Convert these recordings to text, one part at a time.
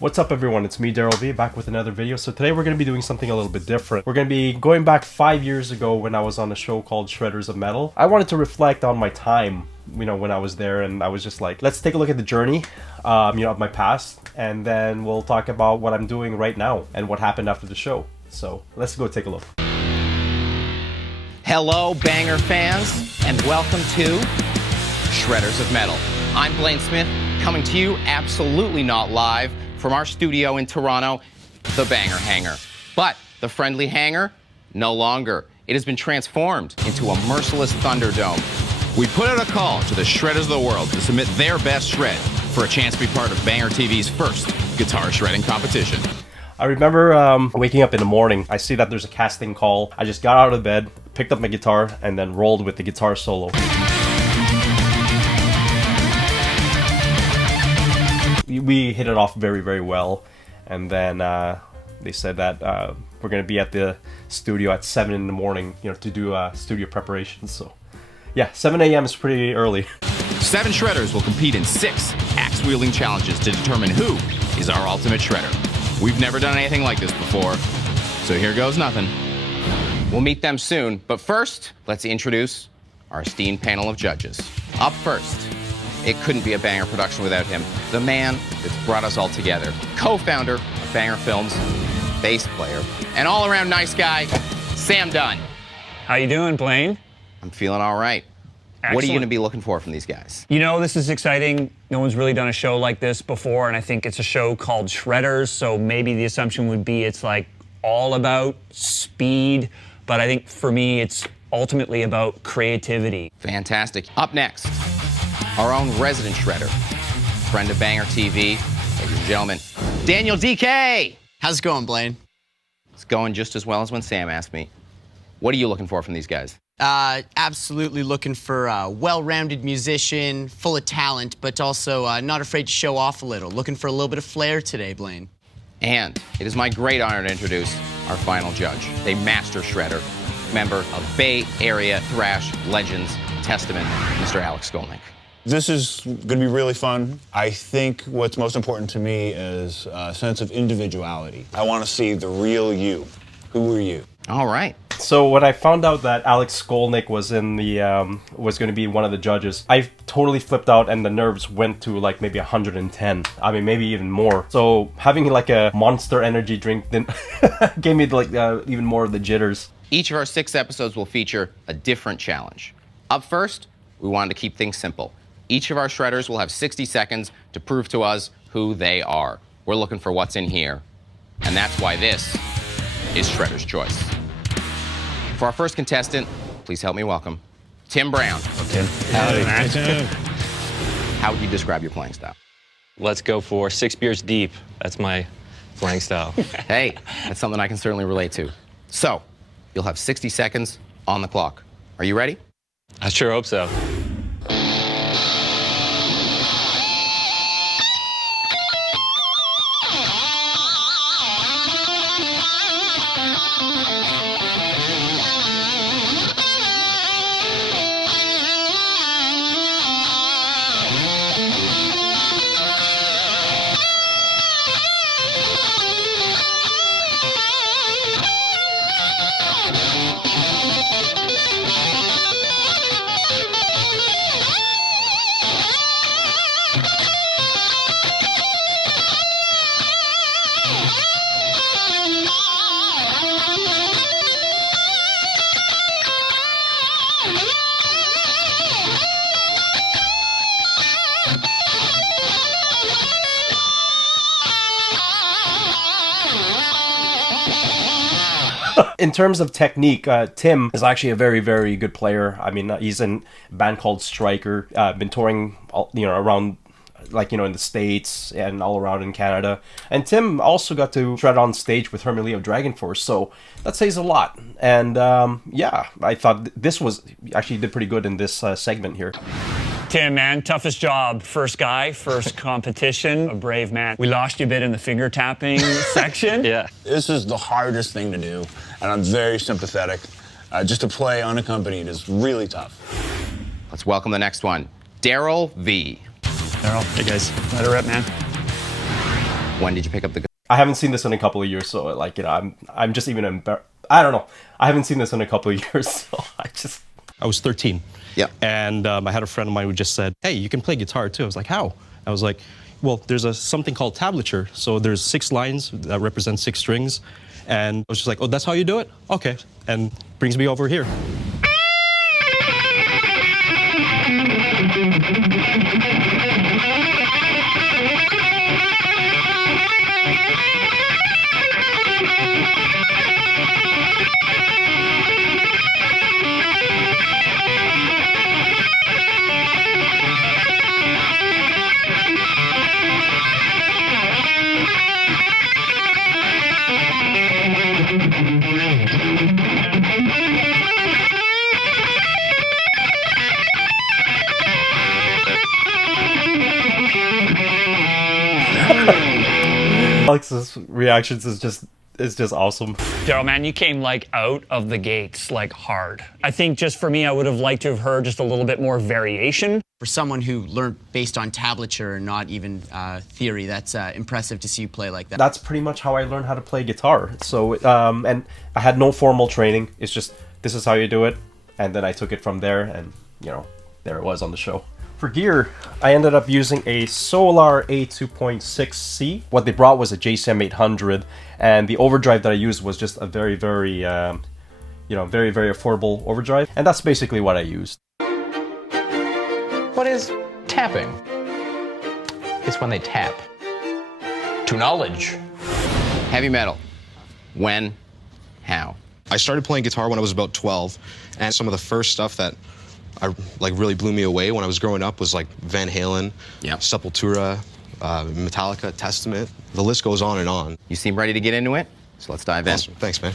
What's up everyone, it's me Daryl V back with another video. So today we're going to be doing something a little bit different. We're going to be going back 5 years ago when I was on a show called Shredders of Metal. I wanted to reflect on my time, when I was there, and I was just like, let's take a look at the journey, of my past, and then we'll talk about what I'm doing right now and what happened after the show. So let's go take a look. Hello Banger fans, and welcome to Shredders of Metal. I'm Blaine Smith, coming to you absolutely not live from our studio in Toronto, the Banger Hangar. But the friendly hangar, no longer. It has been transformed into a merciless Thunderdome. We put out a call to the shredders of the world to submit their best shred for a chance to be part of Banger TV's first guitar shredding competition. I remember waking up in the morning. I see that there's a casting call. I just got out of bed, picked up my guitar, and then rolled with the guitar solo. We hit it off very, very well, and then they said that we're going to be at the studio at 7 in the morning, to do studio preparations. So yeah, 7 a.m. is pretty early. 7 shredders will compete in 6 axe-wielding challenges to determine who is our ultimate shredder. We've never done anything like this before, so here goes nothing. We'll meet them soon, but first, let's introduce our esteemed panel of judges. Up first, it couldn't be a Banger production without him, the man that's brought us all together. Co-founder of Banger Films, bass player, and all-around nice guy, Sam Dunn. How you doing, Blaine? I'm feeling all right. Excellent. What are you going to be looking for from these guys? This is exciting. No one's really done a show like this before, and I think it's a show called Shredders, so maybe the assumption would be it's like all about speed, but I think for me it's ultimately about creativity. Fantastic. Up next, our own resident shredder, friend of Banger TV, ladies and gentlemen, Daniel DK. How's it going, Blaine? It's going just as well as when Sam asked me. What are you looking for from these guys? Absolutely looking for a well-rounded musician, full of talent, but also not afraid to show off a little. Looking for a little bit of flair today, Blaine. And it is my great honor to introduce our final judge, a master shredder, member of Bay Area thrash legends Testament, Mr. Alex Skolnick. This is going to be really fun. I think what's most important to me is a sense of individuality. I want to see the real you. Who are you? All right. So when I found out that Alex Skolnick was in the was going to be one of the judges, I totally flipped out and the nerves went to like maybe 110. I mean, maybe even more. So having like a Monster Energy drink then gave me like even more of the jitters. Each of our 6 episodes will feature a different challenge. Up first, we wanted to keep things simple. Each of our shredders will have 60 seconds to prove to us who they are. We're looking for what's in here, and that's why this is Shredder's Choice. For our first contestant, please help me welcome Tim Brown. Tim. Howdy, man. How would you describe your playing style? Let's go for 6 beers deep. That's my playing style. Hey, that's something I can certainly relate to. So, you'll have 60 seconds on the clock. Are you ready? I sure hope so. In terms of technique, Tim is actually a very, very good player. I mean, he's in a band called Striker, been touring, around, in the States and all around in Canada. And Tim also got to shred on stage with Hermelio of Dragon Force, so that says a lot. And yeah, I thought this was actually did pretty good in this segment here. Tim, man, toughest job. First guy, first competition, a brave man. We lost you a bit in the finger tapping section. Yeah. This is the hardest thing to do, and I'm very sympathetic. Just to play unaccompanied is really tough. Let's welcome the next one, Derryl V. Daryl, hey guys, let her rip, man. When did you pick up the guitar? I haven't seen this in a couple of years, so like, you know, I'm just even embarrassed. I don't know. I haven't seen this in a couple of years, so I was 13. Yeah. And I had a friend of mine who just said, hey, you can play guitar too. I was like, how? I was like, well, there's something called tablature. So there's 6 lines that represent 6 strings. And I was just like, oh, that's how you do it? Okay. And brings me over here. Alex's reactions is just awesome. Daryl, man, you came like out of the gates like hard. I think just for me, I would have liked to have heard just a little bit more variation. For someone who learned based on tablature and not even theory, that's impressive to see you play like that. That's pretty much how I learned how to play guitar. So, and I had no formal training. It's just, this is how you do it. And then I took it from there, and, you know, there it was on the show. For gear, I ended up using a Solar A2.6C. What they brought was a JCM 800, and the overdrive that I used was just a very, very, you know, very, very affordable overdrive. And that's basically what I used. What is tapping? It's when they tap. To knowledge. Heavy metal. When? How? I started playing guitar when I was about 12, and some of the first stuff that really blew me away when I was growing up was like Van Halen, Yep. Sepultura, Metallica, Testament. The list goes on and on. You seem ready to get into it, so let's dive in. Awesome. Thanks, man.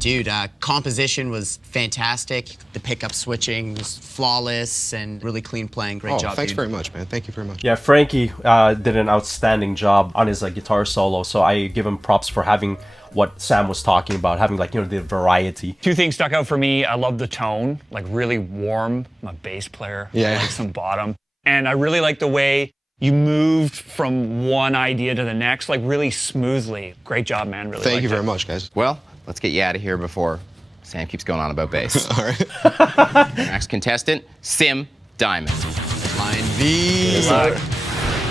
Dude, composition was fantastic. The pickup switching was flawless and really clean playing. Great job, thanks dude. very much, man. Thank you very much. Yeah, Frankie did an outstanding job on his guitar solo, so I give him props for having what Sam was talking about, having, like, you know, the variety. 2 things stuck out for me. I love the tone, like really warm. I'm a bass player. Yeah. I like some bottom. And I really like the way you moved from one idea to the next, like really smoothly. Great job, man. Really Thank you liked very it. much, guys. Well, let's get you out of here before Sam keeps going on about bass. All right. Next contestant, Sim Diamond. Blaine V.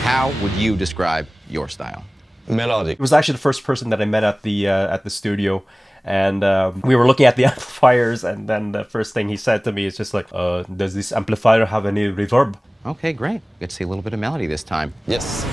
How would you describe your style? Melodic. He was actually the first person that I met at the studio, and we were looking at the amplifiers, and then the first thing he said to me is just like, does this amplifier have any reverb? Okay, great. Get to see a little bit of melody this time. Yes.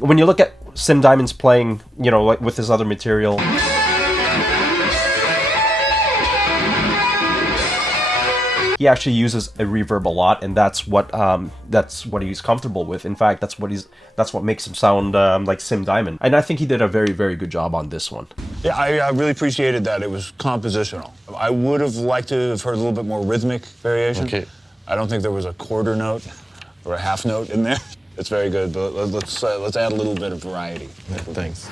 When you look at Sim Diamond's playing, you know, like with his other material, he actually uses a reverb a lot, and that's what he's comfortable with. In fact, that's what makes him sound like Sim Diamond. And I think he did a very, very good job on this one. Yeah, I really appreciated that it was compositional. I would have liked to have heard a little bit more rhythmic variation. Okay. I don't think there was a quarter note or a half note in there. It's very good, but let's add a little bit of variety. Thanks.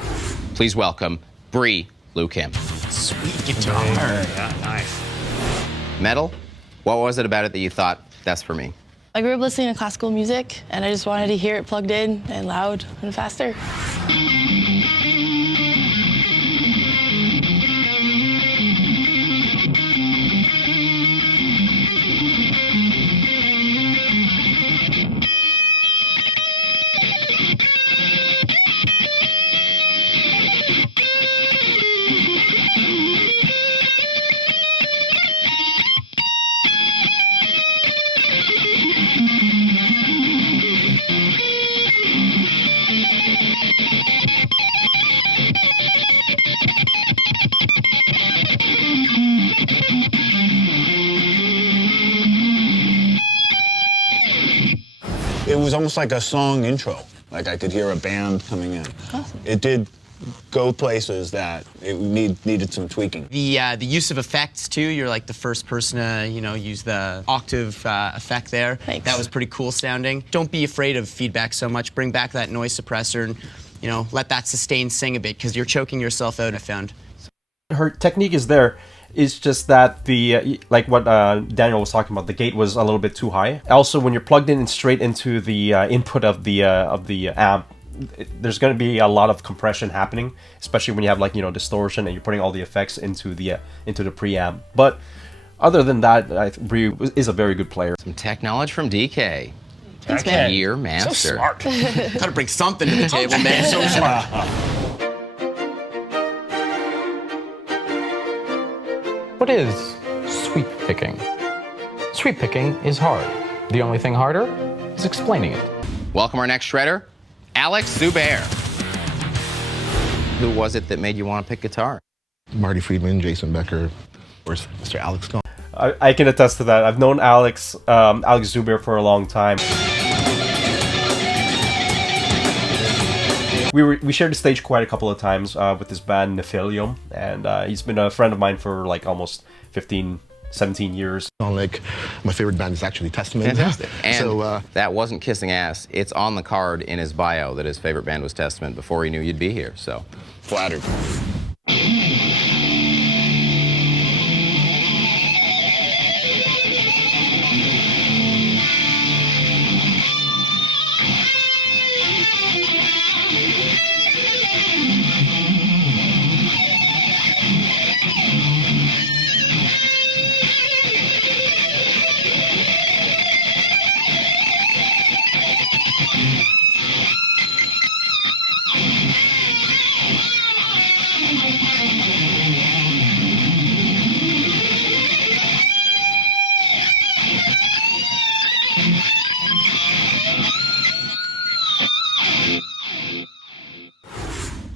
Please welcome Brie Lou Kim. Sweet guitar. Yeah, nice. Metal? What was it about it that you thought, that's for me? I grew up listening to classical music, and I just wanted to hear it plugged in and loud and faster. It was almost like a song intro. Like I could hear a band coming in. Awesome. It did go places that it needed some tweaking. The use of effects too. You're like the first person to use the octave effect there. Thanks. That was pretty cool sounding. Don't be afraid of feedback so much. Bring back that noise suppressor and let that sustain sing a bit because you're choking yourself out. I found. Her technique is there. It's just that the like what Daniel was talking about, the gate was a little bit too high. Also, when you're plugged in straight into the input of the amp, there's going to be a lot of compression happening, especially when you have distortion and you're putting all the effects into the preamp. But other than that, Brie is a very good player. Some tech knowledge from DK. Thanks, man. Year master. So smart. Gotta bring something to the table, man. So smart. What is sweep picking? Sweep picking is hard. The only thing harder is explaining it. Welcome our next shredder, Alex Zubair. Who was it that made you want to pick guitar? Marty Friedman, Jason Becker, where's Mr. Alex gone? I can attest to that. I've known Alex Zubair for a long time. We shared the stage quite a couple of times with this band Nephilium, and he's been a friend of mine for like almost 15, 17 years. Like, my favorite band is actually Testament. Fantastic. And so, that wasn't kissing ass. It's on the card in his bio that his favorite band was Testament before he knew you'd be here, so. Flattered.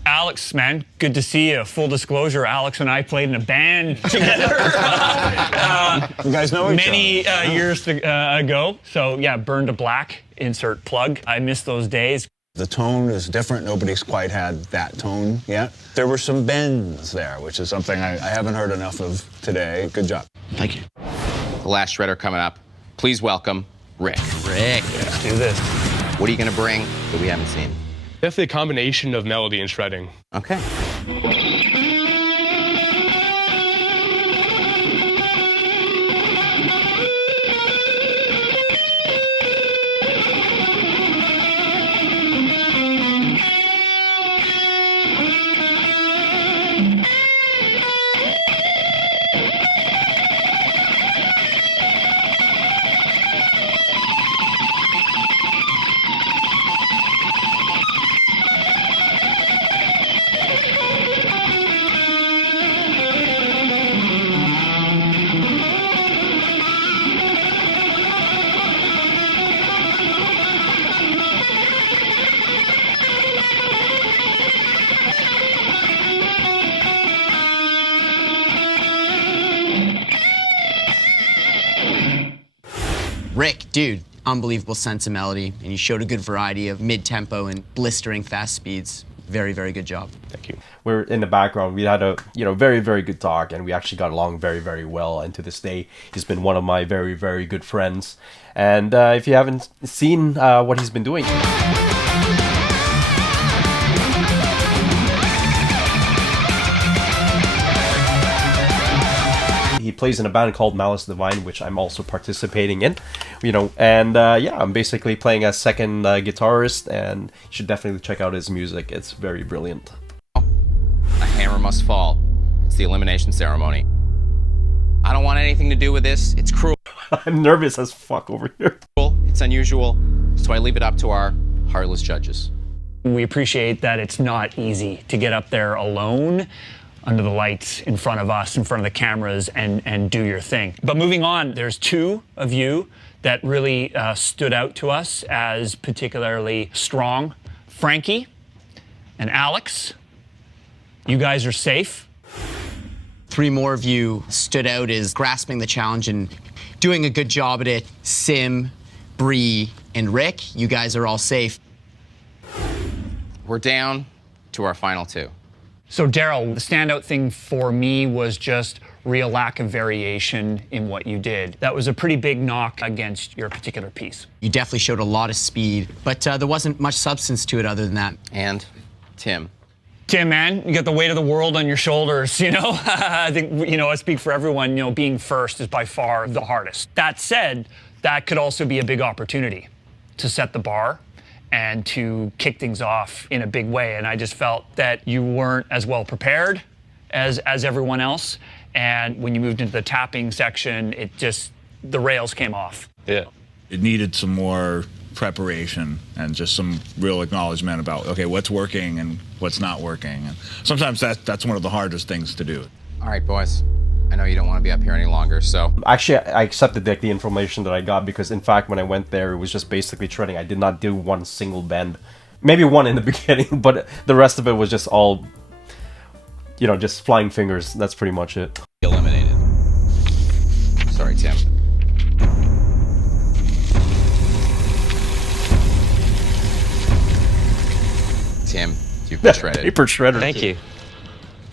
Alex, man, good to see you. Full disclosure, Alex and I played in a band together You guys know each many other. years ago. So yeah, Burn to Black, insert plug. I miss those days. The tone is different. Nobody's quite had that tone yet. There were some bends there, which is something I haven't heard enough of today. Good job. thank you. The last shredder coming up. Please welcome Rick. Rick. Let's do this. What are you going to bring that we haven't seen? Definitely a combination of melody and shredding. Okay. Rick, dude, unbelievable sense of melody, and you showed a good variety of mid-tempo and blistering fast speeds. Very, very good job. Thank you. We're in the background. We had a very, very good talk, and we actually got along very, very well. And to this day, he's been one of my very, very good friends. And if you haven't seen what he's been doing, he plays in a band called Malice Divine, which I'm also participating in, and yeah, I'm basically playing as second guitarist, and you should definitely check out his music. It's very brilliant. A hammer must fall. It's the Elimination Ceremony. I don't want anything to do with this. It's cruel. I'm nervous as fuck over here. It's unusual, so I leave it up to our heartless judges. We appreciate that it's not easy to get up there alone under the lights in front of us, in front of the cameras, and do your thing. But moving on, there's two of you that really stood out to us as particularly strong. Frankie and Alex, you guys are safe. 3 more of you stood out as grasping the challenge and doing a good job at it. Sim, Brie, and Rick, you guys are all safe. We're down to our final 2. So Daryl, the standout thing for me was just real lack of variation in what you did. That was a pretty big knock against your particular piece. You definitely showed a lot of speed, but there wasn't much substance to it other than that. And Tim. Tim, man, you got the weight of the world on your shoulders, I think, I speak for everyone, being first is by far the hardest. That said, that could also be a big opportunity to set the bar and to kick things off in a big way. And I just felt that you weren't as well prepared as everyone else. And when you moved into the tapping section, the rails came off. Yeah. It needed some more preparation and just some real acknowledgement about, okay, what's working and what's not working. And sometimes that's one of the hardest things to do. All right, boys. I know you don't want to be up here any longer, so... Actually, I accepted the information that I got because, in fact, when I went there, it was just basically shredding. I did not do one single bend. Maybe one in the beginning, but the rest of it was just all, just flying fingers. That's pretty much it. Eliminated. Sorry, Tim. Tim, you've been shredded. Paper shredder. Thank you.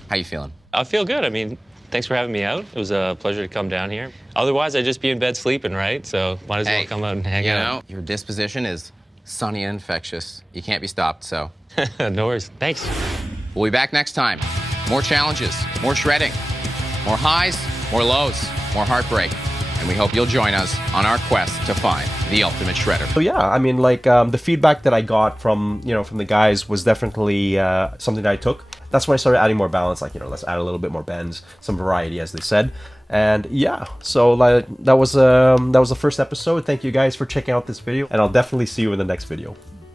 How you feeling? I feel good. I mean, thanks for having me out. It was a pleasure to come down here. Otherwise, I'd just be in bed sleeping, right? So might as well come out and hang out. Your disposition is sunny and infectious. You can't be stopped, so. No worries. Thanks. We'll be back next time. More challenges, more shredding, more highs, more lows, more heartbreak. And we hope you'll join us on our quest to find the ultimate shredder. So yeah, I mean, the feedback that I got from the guys was definitely something that I took. That's when I started adding more balance, let's add a little bit more bends, some variety, as they said. And yeah, so that was the first episode. Thank you guys for checking out this video, and I'll definitely see you in the next video.